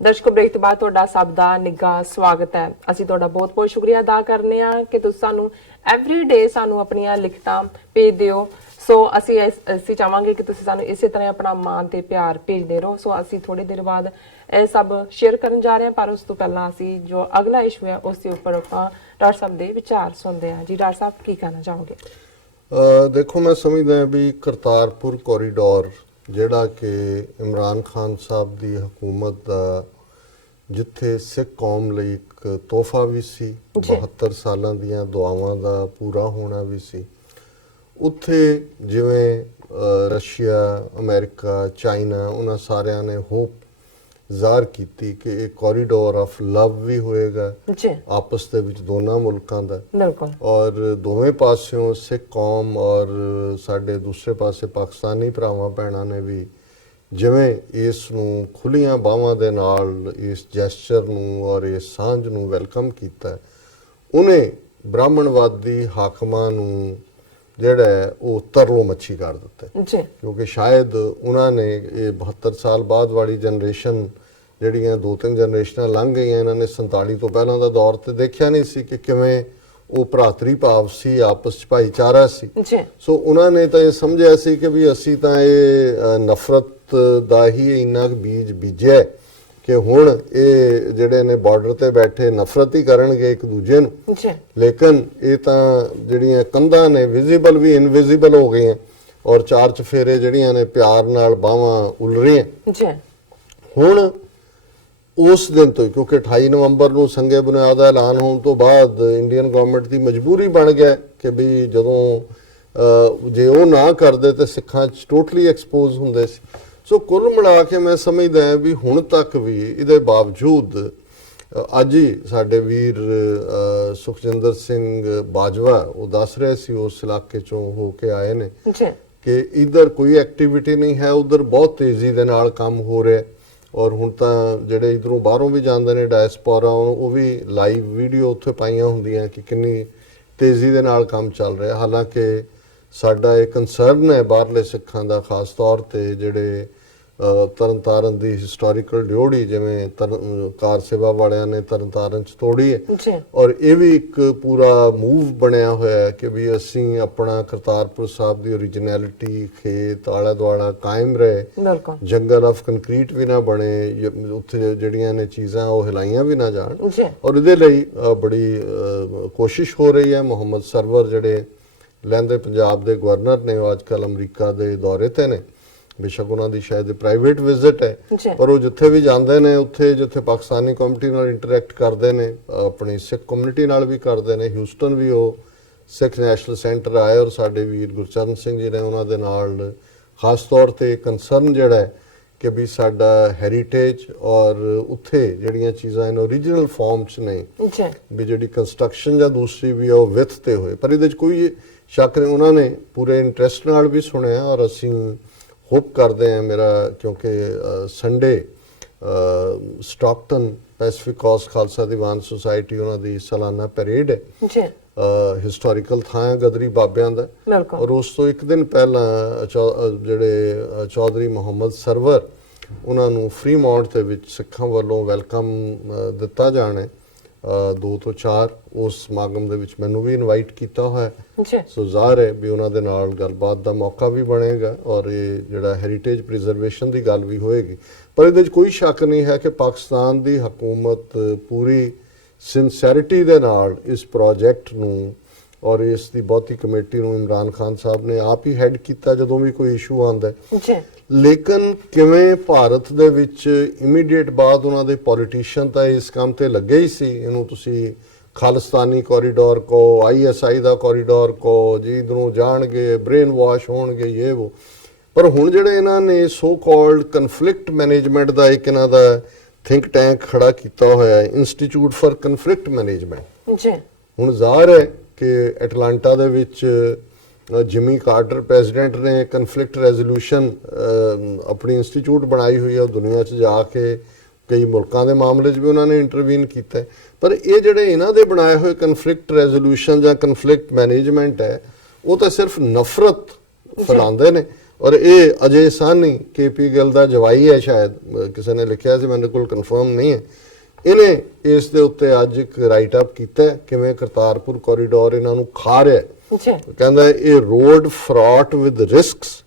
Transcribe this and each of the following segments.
ਦਰਸ਼ਕੋ break ਤੋਂ ਬਾਅਦ ਤੁਹਾਡਾ ਸਭ ਦਾ ਨਿੱਘਾ ਸਵਾਗਤ ਹੈ। ਅਸੀਂ ਤੁਹਾਡਾ ਬਹੁਤ-ਬਹੁਤ ਸ਼ੁਕਰੀਆ ਅਦਾ ਕਰਨੇ ਆ ਕਿ ਤੁਸੀਂ ਸਾਨੂੰ ਐਵਰੀ ਡੇ ਸਾਨੂੰ ਆਪਣੀਆਂ ਲਿਖਤਾਂ ਭੇਜਦੇ ਹੋ। ਸੋ ਅਸੀਂ ਚਾਹਾਂਗੇ ਕਿ ਤੁਸੀਂ ਸਾਨੂੰ ਇਸੇ ਤਰ੍ਹਾਂ ਆਪਣਾ ਮਾਣ ਤੇ ਪਿਆਰ ਭੇਜਦੇ ਰਹੋ। ਸੋ ਅਸੀਂ ਥੋੜੇ ਦੇਰ ਬਾਅਦ ਇਹ ਸਭ ਸ਼ੇਅਰ ਕਰਨ ਜਾ ਰਹੇ ਹਾਂ, ਪਰ ਉਸ ਤੋਂ ਪਹਿਲਾਂ ਅਸੀਂ ਜੋ ਅਗਲਾ ਇਸ਼ੂ ਹੈ ਉਸ ਦੇ ਉੱਪਰ ਆਪਾਂ ਡਾਕਟਰ ਸਾਹਿਬ ਦੇ ਵਿਚਾਰ ਸੁਣਦੇ ਹਾਂ। ਜੀ ਡਾਕਟਰ ਸਾਹਿਬ ਕੀ ਕਹਿਣਾ ਚਾਹੋਗੇ? ਦੇਖੋ, ਮੈਂ ਸਮਝਦਾ ਵੀ ਕਰਤਾਰਪੁਰ ਕੋਰੀਡੋਰ ਜਿਹੜਾ ਕਿ ਇਮਰਾਨ ਖਾਨ ਸਾਹਿਬ ਦੀ ਹਕੂਮਤ ਦਾ ਜਿੱਥੇ ਸਿੱਖ ਕੌਮ ਲਈ ਇੱਕ ਤੋਹਫਾ ਵੀ ਸੀ, 72 ਸਾਲਾਂ ਦੀਆਂ ਦੁਆਵਾਂ ਦਾ ਪੂਰਾ ਹੋਣਾ ਵੀ ਸੀ, ਉੱਥੇ ਜਿਵੇਂ ਰਸ਼ੀਆ, ਅਮਰੀਕਾ, ਚਾਈਨਾ ਉਹਨਾਂ ਸਾਰਿਆਂ ਨੇ ਹੋਪ ਜ਼ਾਹਰ ਕੀਤੀ ਕਿ ਇਹ ਕੋਰੀਡੋਰ ਆਫ ਲਵ ਵੀ ਹੋਏਗਾ ਆਪਸ ਦੇ ਵਿੱਚ ਦੋਨਾਂ ਮੁਲਕਾਂ ਦਾ। ਬਿਲਕੁਲ। ਔਰ ਦੋਵੇਂ ਪਾਸਿਓਂ ਸਿੱਖ ਕੌਮ ਔਰ ਸਾਡੇ ਦੂਸਰੇ ਪਾਸੇ ਪਾਕਿਸਤਾਨੀ ਭਰਾਵਾਂ ਭੈਣਾਂ ਨੇ ਵੀ ਜਿਵੇਂ ਇਸ ਨੂੰ ਖੁੱਲੀਆਂ ਬਾਹਾਂ ਦੇ ਨਾਲ ਇਸ ਜੈਸਚਰ ਨੂੰ ਔਰ ਇਸ ਸਾਂਝ ਨੂੰ ਵੈਲਕਮ ਕੀਤਾ, ਉਹਨੇ ਬ੍ਰਾਹਮਣਵਾਦੀ ਹਾਕਮਾਂ ਨੂੰ ਜਿਹੜਾ ਉਹ ਤਰਲੋ ਮੱਛੀ ਕਰ ਦਿੱਤਾ। ਕਿਉਂਕਿ ਸ਼ਾਇਦ ਉਹਨਾਂ ਨੇ ਇਹ 72 ਸਾਲ ਬਾਅਦ ਵਾਲੀ ਜਨਰੇਸ਼ਨ ਜਿਹੜੀਆਂ 2-3 ਜਨਰੇਸ਼ਨਾਂ ਲੰਘ ਗਈਆਂ, ਇਹਨਾਂ ਨੇ 47 ਤੋਂ ਪਹਿਲਾਂ ਦਾ ਦੌਰ ਤੇ ਦੇਖਿਆ ਨਹੀਂ ਸੀ ਕਿ ਕਿਵੇਂ ਉਹ ਭਰਾਤਰੀ ਭਾਵ ਸੀ, ਆਪਸ 'ਚ ਭਾਈਚਾਰਾ ਸੀ। ਸੋ ਉਹਨਾਂ ਨੇ ਤਾਂ ਇਹ ਸਮਝਿਆ ਸੀ ਕਿ ਵੀ ਅਸੀਂ ਤਾਂ ਇਹ ਨਫ਼ਰਤ ਦਾ ਹੀ ਇੰਨਾ ਬੀਜ ਬੀਜਿਆ ਕਿ ਹੁਣ ਇਹ ਜਿਹੜੇ ਨੇ ਬਾਰਡਰ ਤੇ ਬੈਠੇ ਨਫ਼ਰਤ ਹੀ ਕਰਨਗੇ ਇੱਕ ਦੂਜੇ ਨੂੰ। ਲੇਕਿਨ ਇਹ ਤਾਂ ਜਿਹੜੀਆਂ ਕੰਧਾਂ ਨੇ ਵਿਜ਼ੀਬਲ ਵੀ ਇਨਵਿਜ਼ੀਬਲ ਹੋ ਗਈਆਂ ਔਰ ਚਾਰ ਚਫੇਰੇ ਜਿਹੜੀਆਂ ਨੇ ਪਿਆਰ ਨਾਲ ਬਾਹਾਂ ਉਲ ਰਹੀਆਂ। ਹੁਣ ਉਸ ਦਿਨ ਤੋਂ, ਕਿਉਂਕਿ 28 ਨਵੰਬਰ ਨੂੰ ਸੰਗੇ ਬੁਨਿਆਦ ਦਾ ਐਲਾਨ ਹੋਣ ਤੋਂ ਬਾਅਦ ਇੰਡੀਅਨ ਗਵਰਨਮੈਂਟ ਦੀ ਮਜਬੂਰੀ ਬਣ ਗਿਆ ਕਿ ਵੀ ਜਦੋਂ ਜੇ ਉਹ ਨਾ ਕਰਦੇ ਤੇ ਸਿੱਖਾਂ 'ਚ ਟੋਟਲੀ ਐਕਸਪੋਜ਼ ਹੁੰਦੇ ਸੀ। ਸੋ ਕੁੱਲ ਮਿਲਾ ਕੇ ਮੈਂ ਸਮਝਦਾ ਹਾਂ ਵੀ ਹੁਣ ਤੱਕ ਵੀ ਇਹਦੇ ਬਾਵਜੂਦ ਅੱਜ ਹੀ ਸਾਡੇ ਵੀਰ ਸੁਖਜਿੰਦਰ ਸਿੰਘ ਬਾਜਵਾ ਉਹ ਦੱਸ ਰਹੇ ਸੀ ਉਸ ਇਲਾਕੇ ਚੋਂ ਹੋ ਕੇ ਆਏ ਨੇ ਕਿ ਇੱਧਰ ਕੋਈ ਐਕਟੀਵਿਟੀ ਨਹੀਂ ਹੈ, ਉੱਧਰ ਬਹੁਤ ਤੇਜ਼ੀ ਦੇ ਨਾਲ ਕੰਮ ਹੋ ਰਿਹਾ। ਔਰ ਹੁਣ ਤਾਂ ਜਿਹੜੇ ਇੱਧਰੋਂ ਬਾਹਰੋਂ ਵੀ ਜਾਂਦੇ ਨੇ ਡਾਇਸਪੋਰਾ, ਉਹ ਵੀ ਲਾਈਵ ਵੀਡੀਓ ਉੱਥੇ ਪਾਈਆਂ ਹੁੰਦੀਆਂ ਕਿ ਕਿੰਨੀ ਤੇਜ਼ੀ ਦੇ ਨਾਲ ਕੰਮ ਚੱਲ ਰਿਹਾ। ਹਾਲਾਂਕਿ ਸਾਡਾ ਇਹ ਕੰਸਰਨ ਹੈ ਬਾਹਰਲੇ ਸਿੱਖਾਂ ਦਾ, ਖਾਸ ਤੌਰ ਤੇ ਜਿਹੜੇ ਤਰਨਤਾਰਨ ਦੀ ਹਿਸਟੋਰੀਕਲ ਡਿਓੜੀ ਜਿਵੇਂ ਕਾਰ ਸੇਵਾ ਵਾਲਿਆਂ ਨੇ ਤਰਨਤਾਰਨ 'ਚ ਤੋੜੀ ਹੈ, ਔਰ ਇਹ ਵੀ ਇੱਕ ਪੂਰਾ ਮੂਵ ਬਣਿਆ ਹੋਇਆ ਹੈ ਕਿ ਵੀ ਅਸੀਂ ਆਪਣਾ ਕਰਤਾਰਪੁਰ ਸਾਹਿਬ ਦੀ ਓਰੀਜਨੈਲਿਟੀ ਖੇਤ ਆਲਾ ਦੁਆਲਾ ਕਾਇਮ ਰਹੇ, ਜੰਗਲ ਆਫ ਕੰਕਰੀਟ ਵੀ ਨਾ ਬਣੇ, ਉੱਥੇ ਜਿਹੜੀਆਂ ਨੇ ਚੀਜ਼ਾਂ ਉਹ ਹਿਲਾਈਆਂ ਵੀ ਨਾ ਜਾਣ। ਔਰ ਇਹਦੇ ਲਈ ਬੜੀ ਕੋਸ਼ਿਸ਼ ਹੋ ਰਹੀ ਹੈ। ਮੁਹੰਮਦ ਸਰਵਰ ਜਿਹੜੇ ਲਹਿੰਦੇ ਪੰਜਾਬ ਦੇ ਗਵਰਨਰ ਨੇ, ਉਹ ਅੱਜ ਕੱਲ੍ਹ ਅਮਰੀਕਾ ਦੇ ਦੌਰੇ ਤੇ ਨੇ। ਬੇਸ਼ੱਕ ਉਹਨਾਂ ਦੀ ਸ਼ਾਇਦ ਪ੍ਰਾਈਵੇਟ ਵਿਜ਼ਿਟ ਹੈ, ਪਰ ਉਹ ਜਿੱਥੇ ਵੀ ਜਾਂਦੇ ਨੇ ਉੱਥੇ ਜਿੱਥੇ ਪਾਕਿਸਤਾਨੀ ਕਮਿਊਨਿਟੀ ਨਾਲ ਇੰਟਰੈਕਟ ਕਰਦੇ ਨੇ, ਆਪਣੀ ਸਿੱਖ ਕਮਿਊਨਿਟੀ ਨਾਲ ਵੀ ਕਰਦੇ ਨੇ। ਹਿਊਸਟਨ ਵੀ ਉਹ ਸਿੱਖ ਨੈਸ਼ਨਲ ਸੈਂਟਰ ਆਏ ਔਰ ਸਾਡੇ ਵੀਰ ਗੁਰਚਰਨ ਸਿੰਘ ਜੀ ਨੇ ਉਹਨਾਂ ਦੇ ਨਾਲ ਖਾਸ ਤੌਰ ਤੇ ਕੰਸਰਨ ਜਿਹੜਾ ਹੈ ਕਿ ਵੀ ਸਾਡਾ ਹੈਰੀਟੇਜ ਔਰ ਉੱਥੇ ਜਿਹੜੀਆਂ ਚੀਜ਼ਾਂ ਇਹਨਾਂ ਓਰੀਜਨਲ ਫਾਰਮ 'ਚ ਨੇ ਵੀ ਜਿਹੜੀ ਕੰਸਟਰਕਸ਼ਨ ਜਾਂ ਦੂਸਰੀ ਵੀ ਉਹ ਵਿੱਥ ਤੇ ਹੋਏ। ਪਰ ਇਹਦੇ 'ਚ ਕੋਈ ਸ਼ੱਕ ਨਹੀਂ, ਉਹਨਾਂ ਨੇ ਪੂਰੇ ਇੰਟਰਸਟ ਨਾਲ ਵੀ ਸੁਣਿਆ ਔਰ ਅਸੀਂ ਹੋਪ ਕਰਦੇ ਹਾਂ ਮੇਰਾ, ਕਿਉਂਕਿ Sunday Stockton Pacific Coast Khalsa Diwan society ਉਹਨਾਂ ਦੀ ਸਾਲਾਨਾ ਪੈਰੇਡ ਹੈ, ਹਿਸਟੋਰੀਕਲ ਥਾਂ ਹੈ ਗਦਰੀ ਬਾਬਿਆਂ ਦਾ। ਔਰ ਉਸ ਤੋਂ ਇੱਕ ਦਿਨ ਪਹਿਲਾਂ ਜਿਹੜੇ ਚੌਧਰੀ ਮੁਹੰਮਦ ਸਰਵਰ ਉਹਨਾਂ ਨੂੰ ਫਰੀਮਾਉਂਟ ਦੇ ਵਿੱਚ ਸਿੱਖਾਂ ਵੱਲੋਂ ਵੈਲਕਮ ਦਿੱਤਾ ਜਾਣਾ 2 ਤੋਂ 4। ਉਸ ਸਮਾਗਮ ਦੇ ਵਿੱਚ ਮੈਨੂੰ ਵੀ ਇਨਵਾਈਟ ਕੀਤਾ ਹੋਇਆ। ਸੋ ਜ਼ਾਹਰ ਹੈ ਵੀ ਉਹਨਾਂ ਦੇ ਨਾਲ ਗੱਲਬਾਤ ਦਾ ਮੌਕਾ ਵੀ ਬਣੇਗਾ ਔਰ ਇਹ ਜਿਹੜਾ ਹੈਰੀਟੇਜ ਪ੍ਰੀਜ਼ਰਵੇਸ਼ਨ ਦੀ ਗੱਲ ਵੀ ਹੋਏਗੀ। ਪਰ ਇਹਦੇ 'ਚ ਕੋਈ ਸ਼ੱਕ ਨਹੀਂ ਹੈ ਕਿ ਪਾਕਿਸਤਾਨ ਦੀ ਹਕੂਮਤ ਪੂਰੀ ਸਿੰਸੈਰਿਟੀ ਦੇ ਨਾਲ ਇਸ ਪ੍ਰੋਜੈਕਟ ਨੂੰ ਔਰ ਇਸ ਦੀ ਬਹੁਤੀ ਕਮੇਟੀ ਨੂੰ ਇਮਰਾਨ ਖਾਨ ਸਾਹਿਬ ਨੇ ਆਪ ਹੀ ਹੈਡ ਕੀਤਾ ਜਦੋਂ ਵੀ ਕੋਈ ਇਸ਼ੂ ਆਉਂਦਾ। ਲੇਕਿਨ ਕਿਵੇਂ ਭਾਰਤ ਦੇ ਵਿੱਚ ਇਮੀਡੀਏਟ ਬਾਅਦ ਉਹਨਾਂ ਦੇ ਪੋਲੀਟੀਸ਼ੀਅਨ ਤਾਂ ਇਸ ਕੰਮ ਤੇ ਲੱਗੇ ਹੀ ਸੀ, ਇਹਨੂੰ ਤੁਸੀਂ ਖਾਲਿਸਤਾਨੀ ਕੋਰੀਡੋਰ ਕੋ, ISI ਦਾ ਕੋਰੀਡੋਰ ਕੋ, ਜੀ ਇਧਰੋਂ ਜਾਣਗੇ ਬ੍ਰੇਨ ਵਾਸ਼ ਹੋਣਗੇ ਇਹ ਉਹ। ਪਰ ਹੁਣ ਜਿਹੜੇ ਇਹਨਾਂ ਨੇ ਸੋ ਕਾਲਡ ਕਨਫਲਿਕਟ ਮੈਨੇਜਮੈਂਟ ਦਾ ਇੱਕ ਇਹਨਾਂ ਦਾ ਥਿੰਕ ਟੈਂਕ ਖੜਾ ਕੀਤਾ ਹੋਇਆ ਹੈ, ਇੰਸਟੀਚਿਊਟ ਫਾਰ ਕਨਫਲਿਕਟ ਮੈਨੇਜਮੈਂਟ। ਹੁਣ ਜ਼ਾਹਰ ਹੈ ਕਿ ਐਟਲਾਂਟਾ ਦੇ ਵਿੱਚ ਜਿਮੀ ਕਾਰਟਰ ਪ੍ਰੈਜ਼ੀਡੈਂਟ ਨੇ ਕਨਫਲਿਕਟ ਰੈਜ਼ੋਲੂਸ਼ਨ ਆਪਣੀ ਇੰਸਟੀਚਿਊਟ ਬਣਾਈ ਹੋਈ ਹੈ, ਦੁਨੀਆ 'ਚ ਜਾ ਕੇ ਕਈ ਮੁਲਕਾਂ ਦੇ ਮਾਮਲੇ 'ਚ ਵੀ ਉਹਨਾਂ ਨੇ ਇੰਟਰਵੀਨ ਕੀਤਾ। ਪਰ ਇਹ ਜਿਹੜੇ ਇਹਨਾਂ ਦੇ ਬਣਾਏ ਹੋਏ ਕਨਫਲਿਕਟ ਰੈਜ਼ੋਲੂਸ਼ਨ ਜਾਂ ਕਨਫਲਿਕਟ ਮੈਨੇਜਮੈਂਟ ਹੈ, ਉਹ ਤਾਂ ਸਿਰਫ ਨਫ਼ਰਤ ਫੈਲਾਉਂਦੇ ਨੇ ਔਰ ਇਹ ਅਜੇ ਸਾਹਨੀ KP ਗਿੱਲ ਦਾ ਜਵਾਈ ਹੈ ਸ਼ਾਇਦ, ਕਿਸੇ ਨੇ ਲਿਖਿਆ ਸੀ, ਮੇਰੇ ਕੋਲ ਕਨਫਰਮ ਨਹੀਂ ਹੈ। ਇਹਨੇ ਇਸ ਦੇ ਉੱਤੇ ਅੱਜ ਇੱਕ ਰਾਈਟ ਅਪ ਕੀਤਾ ਕਿਵੇਂ ਕਰਤਾਰਪੁਰ ਕੋਰੀਡੋਰ ਇਹਨਾਂ ਨੂੰ ਖਾ ਰਿਹਾ ਜੀ। ਕਹਿੰਦਾ ਇਹ road fraught with risks,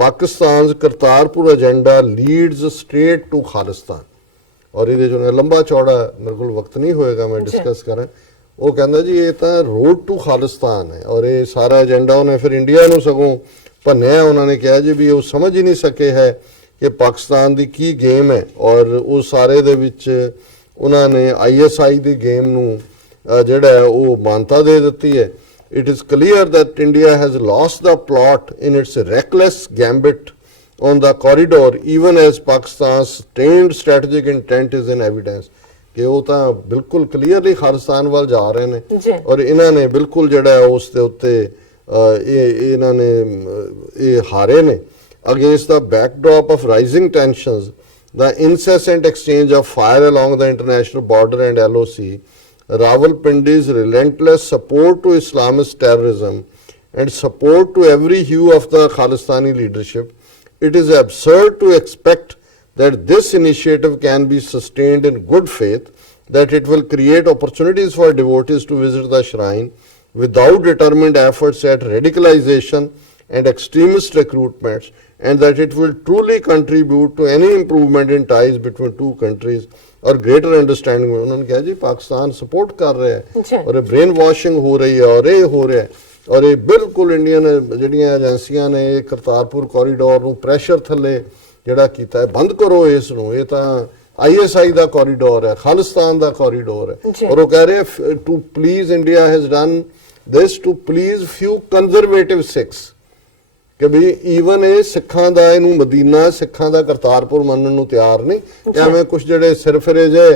Pakistan's Kartarpur agenda leads straight to Khalistan. ਔਰ ਇਹਦੇ ਚੋਂ ਲੰਬਾ ਚੌੜਾ ਮੇਰੇ ਕੋਲ ਵਕਤ ਨਹੀਂ ਹੋਏਗਾ ਮੈਂ ਡਿਸਕਸ ਕਰਾਂ। ਉਹ ਕਹਿੰਦਾ ਜੀ ਇਹ ਤਾਂ ਰੋਡ ਟੂ ਖਾਲਿਸਤਾਨ ਹੈ, ਔਰ ਇਹ ਸਾਰਾ ਏਜੰਡਾ ਉਹਨੇ ਫਿਰ ਇੰਡੀਆ ਨੂੰ ਸਗੋਂ ਭੰਨਿਆ। ਉਹਨਾਂ ਨੇ ਕਿਹਾ ਜੀ ਵੀ ਉਹ ਸਮਝ ਹੀ ਨਹੀਂ ਸਕੇ ਹੈ ਕਿ ਪਾਕਿਸਤਾਨ ਦੀ ਕੀ ਗੇਮ ਹੈ, ਔਰ ਉਹ ਸਾਰੇ ਦੇ ਵਿੱਚ ਉਹਨਾਂ ਨੇ ISI ਦੀ ਗੇਮ ਨੂੰ ਜਿਹੜਾ ਉਹ ਮਾਨਤਾ ਦੇ ਦਿੱਤੀ ਹੈ। It is clear that India has lost the plot in its reckless gambit on the corridor, even as Pakistan's sustained strategic intent is in evidence. ਕਿ ਉਹ ਤਾਂ ਬਿਲਕੁਲ ਕਲੀਅਰਲੀ ਖਾਲਿਸਤਾਨ ਵੱਲ ਜਾ ਰਹੇ ਨੇ, ਔਰ ਇਹਨਾਂ ਨੇ ਬਿਲਕੁਲ ਜਿਹੜਾ ਉਸ ਦੇ ਉੱਤੇ ਇਹਨਾਂ ਨੇ ਇਹ ਹਾਰੇ ਨੇ। Against the backdrop of rising tensions, the incessant exchange of fire along the international border and LOC, Rawalpindi's relentless support to Islamist terrorism and support to every hue of the Khalistani leadership, it is absurd to expect that this initiative can be sustained in good faith, that it will create opportunities for devotees to visit the shrine without determined efforts at radicalization and extremist recruitments, and that it will truly contribute to any improvement in ties between two countries or greater understanding। उन्होंने कहा जी Pakistan support कर रहा है और brain washing हो रही है और ये हो रहा है, और ये बिल्कुल इंडियन ਜਿਹੜੀਆਂ ਏਜੰਸੀਆਂ ਨੇ ਇਹ ਕਰਤਾਰਪੁਰ ਕੋਰੀਡੋਰ ਨੂੰ ਪ੍ਰੈਸ਼ਰ ਥੱਲੇ ਜਿਹੜਾ ਕੀਤਾ ਹੈ ਬੰਦ ਕਰੋ ਇਸ ਨੂੰ, ਇਹ ਤਾਂ ISI ਦਾ ਕੋਰੀਡੋਰ ਹੈ, ਖਾਲਿਸਤਾਨ ਦਾ ਕੋਰੀਡੋਰ ਹੈ। ਔਰ ਉਹ ਕਹਿ ਰਹੇ to please India has done this to please few conservative Sikhs, ਕਿ ਵੀ ਈਵਨ ਇਹ ਸਿੱਖਾਂ ਦਾ ਇਹਨੂੰ ਮਦੀਨਾ ਸਿੱਖਾਂ ਦਾ ਕਰਤਾਰਪੁਰ ਮੰਨਣ ਨੂੰ ਤਿਆਰ ਨਹੀਂ। ਐਵੇਂ ਕੁਝ ਜਿਹੜੇ ਸਿਰਫਿਰੇ ਜੇ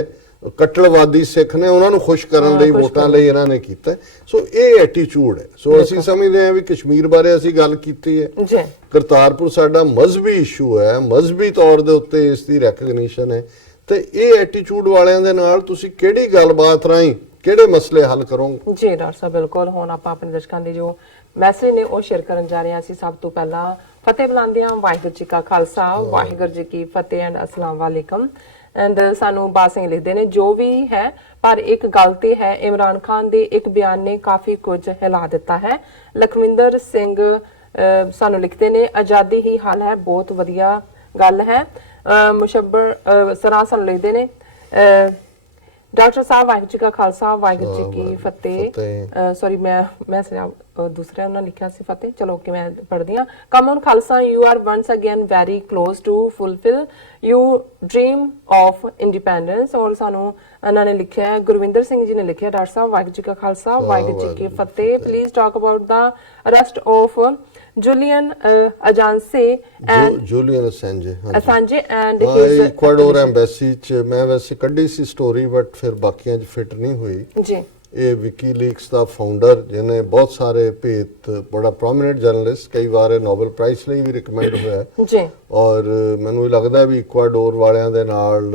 ਕੱਟੜਵਾਦੀ ਸਿੱਖ ਨੇ ਉਹਨਾਂ ਨੂੰ ਖੁਸ਼ ਕਰਨ ਲਈ ਵੋਟਾਂ ਲਈ ਇਹਨਾਂ ਨੇ ਕੀਤਾ। ਸੋ ਇਹ ਐਟੀਟਿਊਡ ਹੈ। ਸੋ ਅਸੀਂ ਸਮਝਦੇ ਹਾਂ ਵੀ ਕਸ਼ਮੀਰ ਬਾਰੇ ਅਸੀਂ ਗੱਲ ਕੀਤੀ ਹੈ, ਕਰਤਾਰਪੁਰ ਸਾਡਾ ਮਜ਼ਹਬੀ ਇਸ਼ੂ ਹੈ, ਮਜ਼ਹਬੀ ਤੌਰ ਦੇ ਉੱਤੇ ਇਸ ਦੀ ਰੈਕਗਨੀਸ਼ਨ ਹੈ, ਤੇ ਇਹ ਐਟੀਟਿਊਡ ਵਾਲਿਆਂ ਦੇ ਨਾਲ ਤੁਸੀਂ ਕਿਹੜੀ ਗੱਲਬਾਤ ਰਾਹੀਂ ਕਿਹੜੇ ਮਸਲੇ ਹੱਲ ਕਰੋਗੇ? ਜੀ ਡਾਕਟਰ ਸਾਹਿਬ ਬਿਲਕੁਲ। ਹੁਣ ਆਪਾਂ ਆਪਣੇ ਦਰਸ਼ਕਾਂ ਦੇ ਜੋ ਮੈਸੇਜ ਨੇ ਉਹ ਸ਼ੇਅਰ ਕਰਨ ਜਾ ਰਹੇ ਹਾਂ। ਅਸੀਂ ਸਭ ਤੋਂ ਪਹਿਲਾਂ ਫਤਿਹ ਬੁਲਾਉਂਦੇ ਹਾਂ। ਵਾਹਿਗੁਰੂ ਜੀ ਕਾ ਖਾਲਸਾ, ਵਾਹਿਗੁਰੂ ਜੀ ਕੀ ਫਤਿਹ ਐਂਡ ਅਸਲਾਮ ਵਾਲੇਕਮ। ਐਂਡ ਸਾਨੂੰ ਬਾਦ ਸਿੰਘ ਲਿਖਦੇ ਨੇ ਜੋ ਵੀ ਹੈ ਪਰ ਇੱਕ ਗੱਲ ਤੇ ਹੈ, ਇਮਰਾਨ ਖਾਨ ਦੇ ਇੱਕ ਬਿਆਨ ਨੇ ਕਾਫੀ ਕੁਝ ਹਿਲਾ ਦਿੱਤਾ ਹੈ। ਲਖਵਿੰਦਰ ਸਿੰਘ ਸਾਨੂੰ ਲਿਖਦੇ ਨੇ ਆਜ਼ਾਦੀ ਹੀ ਹੱਲ ਹੈ, ਬਹੁਤ ਵਧੀਆ ਗੱਲ ਹੈ। ਮੁਸ਼ੱਬਰ ਸਰਾਂ ਸਾਨੂੰ ਲਿਖਦੇ ਨੇ डॉक्टर साहब वाहिगुरू जी का खालसा वाहिगुरू जी की फतेह। सॉरी मैं दूसरा उन्होंने लिखा सी फतेह, चलो ओके मैं पढ़दी हां। Come on Khalsa you are once again very close to fulfil you dream of independence. और सानू उन्होंने लिखा है गुरविंदर सिंह जी ने लिखा डॉक्टर साहब वाहिगुरू जी का खालसा वाहिगुरू जी की फतेह। Please talk about the arrest of Julian Assange Julian Assange and his Ecuador embassy ਚ ਮੈਂ ਵੈਸੇ ਕੱਢੀ ਸੀ ਸਟੋਰੀ ਬਟ ਫਿਰ ਬਾਕੀਆਂ ਚ ਫਿੱਟ ਨਹੀਂ ਹੋਈ ਜੀ। ਇਹ ਵਿਕੀਲੀਕਸ ਦਾ ਫਾਊਂਡਰ ਜਿਹਨੇ ਬਹੁਤ ਸਾਰੇ ਭੇਤ, ਬੜਾ ਪ੍ਰੋਮਿਨੈਂਟ ਜਰਨਲਿਸਟ, ਕਈ ਵਾਰ ਨੋਬਲ ਪ੍ਰਾਈਜ਼ ਲਈ ਵੀ ਰਿਕਮੈਂਡ ਹੋਇਆ ਜੀ। ਔਰ ਮੈਨੂੰ ਲੱਗਦਾ ਵੀ ਇਕਵਾਡੋਰ ਵਾਲਿਆਂ ਦੇ ਨਾਲ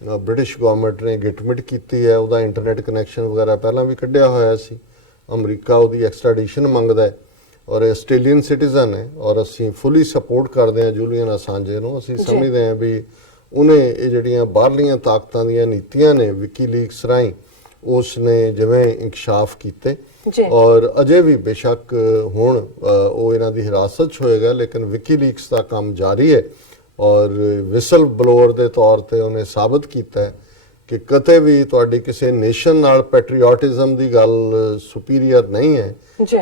ਬ੍ਰਿਟਿਸ਼ ਗਵਰਨਮੈਂਟ ਨੇ ਗਿਟਮਿਟ ਕੀਤੀ ਹੈ। ਉਹਦਾ ਇੰਟਰਨੈਟ ਕਨੈਕਸ਼ਨ ਵਗੈਰਾ ਪਹਿਲਾਂ ਵੀ ਕੱਢਿਆ ਹੋਇਆ ਸੀ। ਅਮਰੀਕਾ ਉਹਦੀ ਐਕਸਟ੍ਰੈਡੀਸ਼ਨ ਮੰਗਦਾ ਹੈ ਔਰ ਆਸਟ੍ਰੇਲੀਅਨ ਸਿਟੀਜ਼ਨ ਹੈ, ਔਰ ਅਸੀਂ ਫੁੱਲੀ ਸਪੋਰਟ ਕਰਦੇ ਹਾਂ ਜੂਲੀਅਨ ਅਸਾਂਜੇ ਨੂੰ। ਅਸੀਂ ਸਮਝਦੇ ਹਾਂ ਵੀ ਉਹਨੇ ਇਹ ਜਿਹੜੀਆਂ ਬਾਹਰਲੀਆਂ ਤਾਕਤਾਂ ਦੀਆਂ ਨੀਤੀਆਂ ਨੇ ਵਿਕੀਲੀਕਸ ਰਾਹੀਂ ਉਸ ਨੇ ਜਿਵੇਂ ਇੰਕਸ਼ਾਫ ਕੀਤੇ, ਔਰ ਅਜੇ ਵੀ ਬੇਸ਼ੱਕ ਹੁਣ ਉਹ ਇਹਨਾਂ ਦੀ ਹਿਰਾਸਤ 'ਚ ਹੋਏਗਾ, ਲੇਕਿਨ ਵਿਕੀਲੀਕਸ ਦਾ ਕੰਮ ਜਾਰੀ ਹੈ। ਔਰ ਵਿਸਲ ਬਲੋਅਰ ਦੇ ਤੌਰ ਤੇ ਉਹਨੇ ਸਾਬਤ ਕੀਤਾ ਹੈ ਕਿ ਕਦੇ ਵੀ ਤੁਹਾਡੀ ਕਿਸੇ ਨੇਸ਼ਨ ਨਾਲ ਪੈਟਰੀਓਟਿਜ਼ਮ ਦੀ ਗੱਲ ਸੁਪੀਰੀਅਰ ਨਹੀਂ ਹੈ,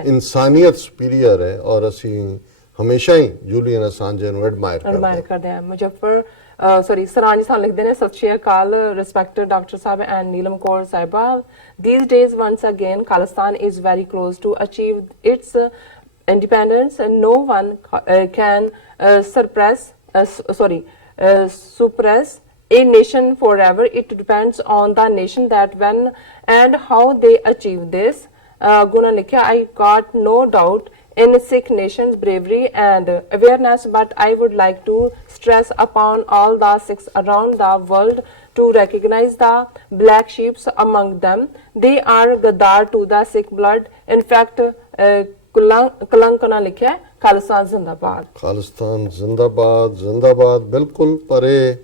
ਇਨਸਾਨੀਅਤ ਸੁਪੀਰੀਅਰ ਹੈ। ਔਰ ਅਸੀਂ ਹਮੇਸ਼ਾ ਹੀ ਜੂਲੀਅਨ ਅਸਾਂਜੇ ਨੂੰ ਐਡਮਾਇਰ ਕਰਦੇ ਹਾਂ। ਮੁਜ਼ੱਫਰ ਸੌਰੀ ਸਰਾਂਜੀ ਸਾਨੂੰ ਲਿਖਦੇ ਨੇ ਸਤਿ ਸ਼੍ਰੀ ਅਕਾਲ respected doctor sahib and Neelam Kaur Sahiba. these days once again Khalistan is very close to achieve its independence and no one can suppress a nation forever. It depends on the nation that when and how they achieve this. Guna likha, I got no doubt in Sikh nation's bravery and awareness, but I would like to stress upon all the Sikhs around the world to recognize the black sheep among them. They are gadar to the Sikh blood. In fact, कलंक ना लिखा है ਖਾਲਿਸਤਾਨ ਜ਼ਿੰਦਾਬਾਦ। ਖਾਲਿਸਤਾਨ ਜ਼ਿੰਦਾਬਾਦ ਜ਼ਿੰਦਾਬਾਦ ਬਿਲਕੁਲ। ਪਰ ਇਹ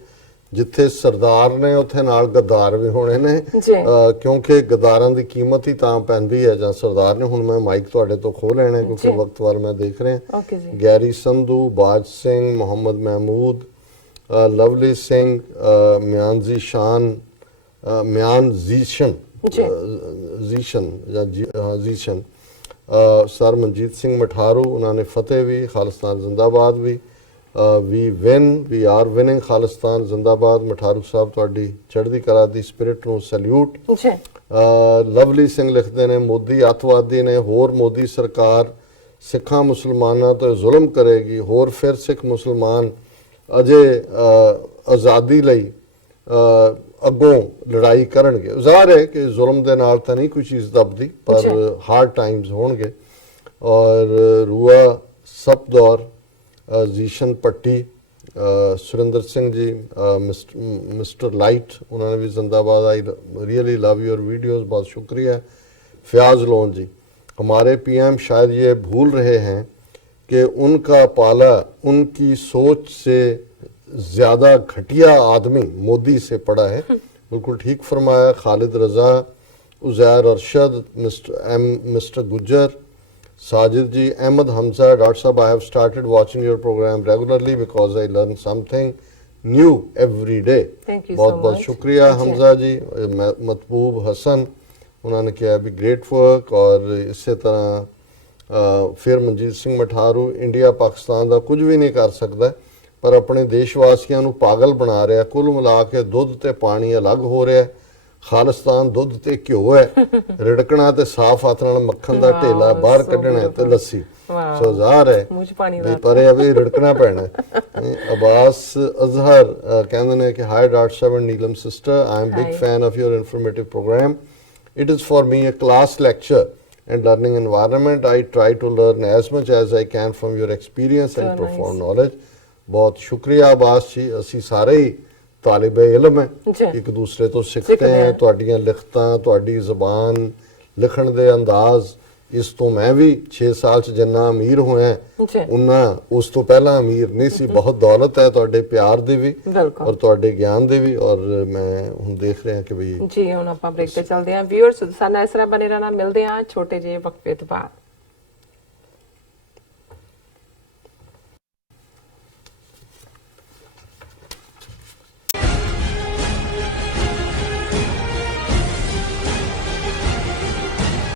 ਜਿੱਥੇ ਸਰਦਾਰ ਨੇ ਉੱਥੇ ਨਾਲ ਗੱਦਾਰ ਵੀ ਹੋਣੇ ਨੇ, ਜੀ। ਕਿਉਂਕਿ ਗੱਦਾਰਾਂ ਦੀ ਕੀਮਤ ਹੀ ਤਾਂ ਪੈਂਦੀ ਹੈ ਜਾਂ ਸਰਦਾਰ ਨੇ। ਹੁਣ ਮੈਂ ਮਾਈਕ ਤੁਹਾਡੇ ਤੋਂ ਖੋਹ ਲੈਣਾ ਕਿਉਂਕਿ ਜੀ। ਵਕਤ ਵਾਰ ਮੈਂ ਦੇਖ ਰਿਹਾ। ਓਕੇ ਜੀ। ਗੈਰੀ ਸੰਧੂ, ਬਾਜ ਸਿੰਘ, ਮੁਹੰਮਦ ਮਹਿਮੂਦ, ਲਵਲੀ ਸਿੰਘ, ਮਿਆਨਜ਼ੀ ਸ਼ਾਨ, ਮਿਆਨ ਜ਼ੀਸ਼ਨ ਜੀ। ਜ਼ੀਸ਼ਨ ਜਾਂ ਜ਼ੀਸ਼ਨ, ਸਰ ਮਨਜੀਤ ਸਿੰਘ ਮਠਾਰੂ, ਉਹਨਾਂ ਨੇ ਫਤਿਹ ਵੀ, ਖਾਲਿਸਤਾਨ ਜ਼ਿੰਦਾਬਾਦ ਵੀ। ਵੀ ਆਰ ਵਿਨਿੰਗ, ਖਾਲਿਸਤਾਨ ਜ਼ਿੰਦਾਬਾਦ। ਮਠਾਰੂ ਸਾਹਿਬ ਤੁਹਾਡੀ ਚੜ੍ਹਦੀ ਕਲਾ ਦੀ ਸਪਿਰਿਟ ਨੂੰ ਸੈਲੂਟ। ਜੀ। ਲਵਲੀ ਸਿੰਘ ਲਿਖਦੇ ਨੇ ਮੋਦੀ ਅੱਤਵਾਦੀ ਨੇ, ਹੋਰ ਮੋਦੀ ਸਰਕਾਰ ਸਿੱਖਾਂ ਮੁਸਲਮਾਨਾਂ ਤੋਂ ਜ਼ੁਲਮ ਕਰੇਗੀ, ਹੋਰ ਫਿਰ ਸਿੱਖ ਮੁਸਲਮਾਨ ਅਜੇ ਆਜ਼ਾਦੀ ਲਈ ਅੱਗੋਂ ਲੜਾਈ ਕਰਨਗੇ। ਜ਼ਾਹਰ ਹੈ ਕਿ ਜ਼ੁਲਮ ਦੇ ਨਾਲ ਤਾਂ ਨਹੀਂ ਕੋਈ ਚੀਜ਼ ਦਬਦੀ, ਪਰ ਹਾਰਡ ਟਾਈਮਸ ਹੋਣਗੇ। ਔਰ ਰੂਆ ਸਪਦੌਰ, ਜ਼ੀਸ਼ਨ ਪੱਟੀ, ਸੁਰਿੰਦਰ ਸਿੰਘ ਜੀ, ਮਿਸਟਰ ਲਾइट, उन्होंने भी जिंदाबाद। I really love your videos, बहुत शुक्रिया। फयाज लोन जी, हमारे पीएम शायद ये भूल रहे हैं कि उनका पाला उनकी सोच से ज़्यादा घटिया आदमी मोदी से पड़ा है। बिल्कुल ठीक फरमाया। Khalid Raza, Uzair Arshad, mister Gujjar, Sajid ji, Ahmad Hamza, doctor sahab, I have started watching your programme regularly because I learn something new every day. Thank you बहुत so बहुत much. शुक्रिया हमजा जी। मतबूब हसन, उन्होंने किया भी ग्रेट वर्क। और इसी तरह फिर मनजीत सिंह मठारू, इंडिया पाकिस्तान का कुछ भी नहीं कर सकता पर अपने देशवासियों ਨੂੰ पागल बना रहा। कुल मिला के दुध ते पानी अलग हो रहा है। ਖਾਲਿਸਤਾਨ ਦੁੱਧ ਤੇ ਘਿਓ ਹੈ, ਰਿੜਕਣਾ ਤੇ ਸਾਫ਼ ਹੱਥ ਨਾਲ ਮੱਖਣ ਦਾ ਢੇਲਾ ਬਾਹਰ ਕੱਢਣਾ ਤੇ ਲੱਸੀ। ਸੋ ਜ਼ਾਹਰ ਹੈ ਵੀ ਪਰ ਇਹ ਵੀ ਰਿੜਕਣਾ ਪੈਣਾ। ਅਬਾਸ ਅਜ਼ਹਰ ਕਹਿੰਦੇ ਨੇ ਕਿ hi doctor sahib and Neelam sister, I am big fan of your informative programme. It is for me a class lecture and learning environment. I try to learn as much as I can from your experience and profound knowledge. ਬਹੁਤ ਸ਼ੁਕਰੀਆ ਅਬਾਸ ਜੀ। ਅਸੀਂ ਸਾਰੇ ਹੀ ਤਾਲਿਬੇ ਇਲਮ ਹੈ, ਇੱਕ ਦੂਸਰੇ ਤੋਂ ਸਿੱਖਦੇ ਹਾਂ। ਤੁਹਾਡੀਆਂ ਲਿਖਤਾਂ, ਤੁਹਾਡੀ ਜ਼ਬਾਨ, ਲਿਖਣ ਦੇ ਅੰਦਾਜ਼, ਇਸ ਤੋਂ ਮੈਂ ਵੀ 6 ਸਾਲ ਚ ਜਿੰਨਾ ਅਮੀਰ ਹੋਇਆ ਉਨਾ ਉਸ ਤੋਂ ਪਹਿਲਾਂ ਅਮੀਰ ਨਹੀਂ ਸੀ। ਬਹੁਤ ਦੌਲਤ ਹੈ ਤੁਹਾਡੇ ਪਿਆਰ ਦੀ ਵੀ ਔਰ ਤੁਹਾਡੇ ਗਿਆਨ ਦੇ ਵੀ। ਔਰ ਮੈਂ ਹੁਣ ਦੇਖ ਰਿਹਾ ਕਿ ਵੀ ਜੀ ਹੁਣ ਆਪਾਂ ਬ੍ਰੇਕ ਤੇ ਚੱਲਦੇ ਹਾਂ। ਵਿਊਅਰਸ ਸਾਡੇ ਨਾਲ ਇਸ ਤਰ੍ਹਾਂ ਬਨੇ ਰਹਿਣਾ। ਮਿਲਦੇ ਹਾਂ ਛੋਟੇ ਜਿਹੇ ਵਕਫੇ ਤੋਂ ਬਾਅਦ।